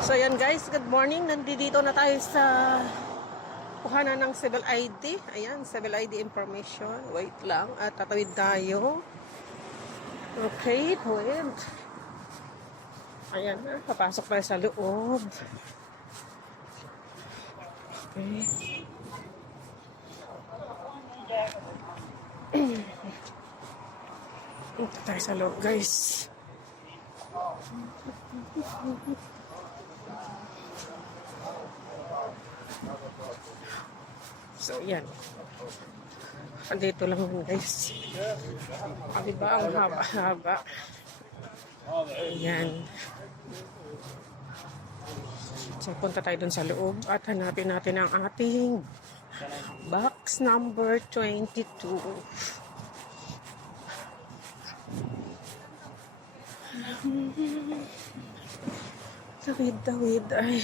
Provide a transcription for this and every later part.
So ayan guys, good morning. Nandito na tayo sa kuhanan ng civil ID. Ayan, civil ID information. Wait lang at tatawid tayo. Okay, tawid. Ayan na, papasok tayo sa loob. Okay. Punta tayo sa loob guys. So, yan. Andito lang yun, guys. Diba, ang haba-haba. Ayan. So, punta tayo dun sa loob at hanapin natin ang ating box number 22. Tawid ay.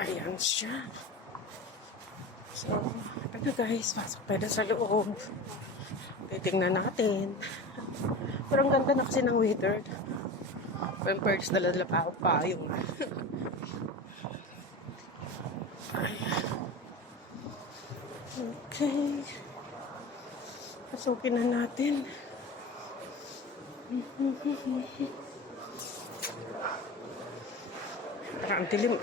Ayan siya. So, ano guys, pasok tayo sa loob. Titingnan natin. Pero ang ganda na kasi ng weather. Pampers, dala-dala pa ako payong. Okay. Pasukin na natin. Parang dilim.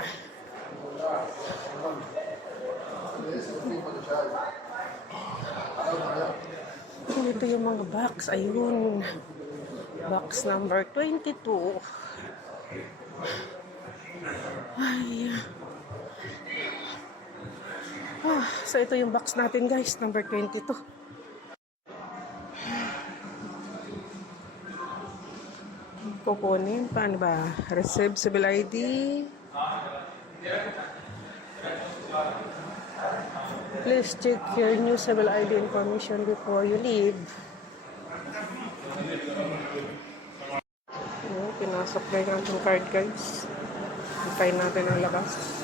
Ito yung mga box. Ayun. Box number 22. Ay. So ito yung box natin guys. Number 22. Kukunin. Paano ba? Receive civil ID. Please check your new civil ID information before you leave. Pinasok na yung ating card guys. Hintayin natin ang labas.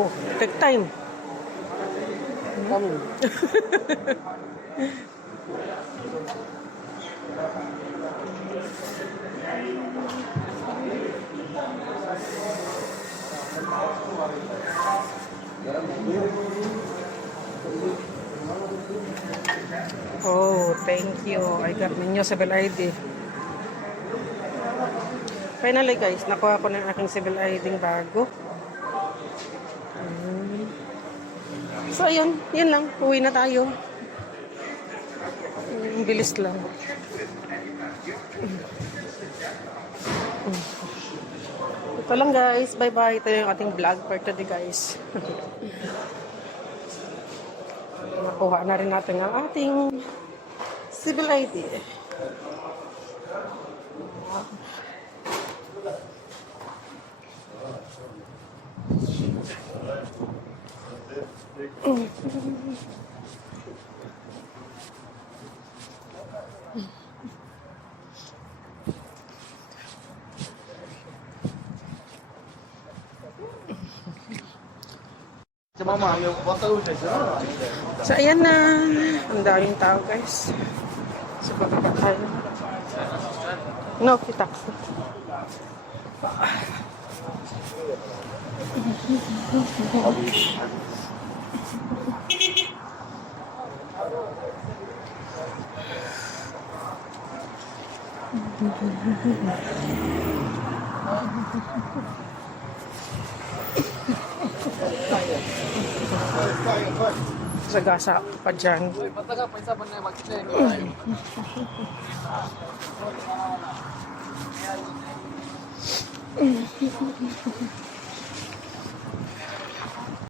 Oh, take time. Oh, thank you. I got my new civil ID. Finally guys, nakuha ko ng aking civil ID bago. So, ayun. Yun lang. Uwi na tayo. Bilis lang. Ito lang guys. Bye-bye. Ito yung ating vlog for today guys. Nakuha na rin natin ang ating civil ID. So, ayan na. Ang daming tao, guys. So, pagkapat tayo. No, kita ko. Fire. Sagasa pa dyan.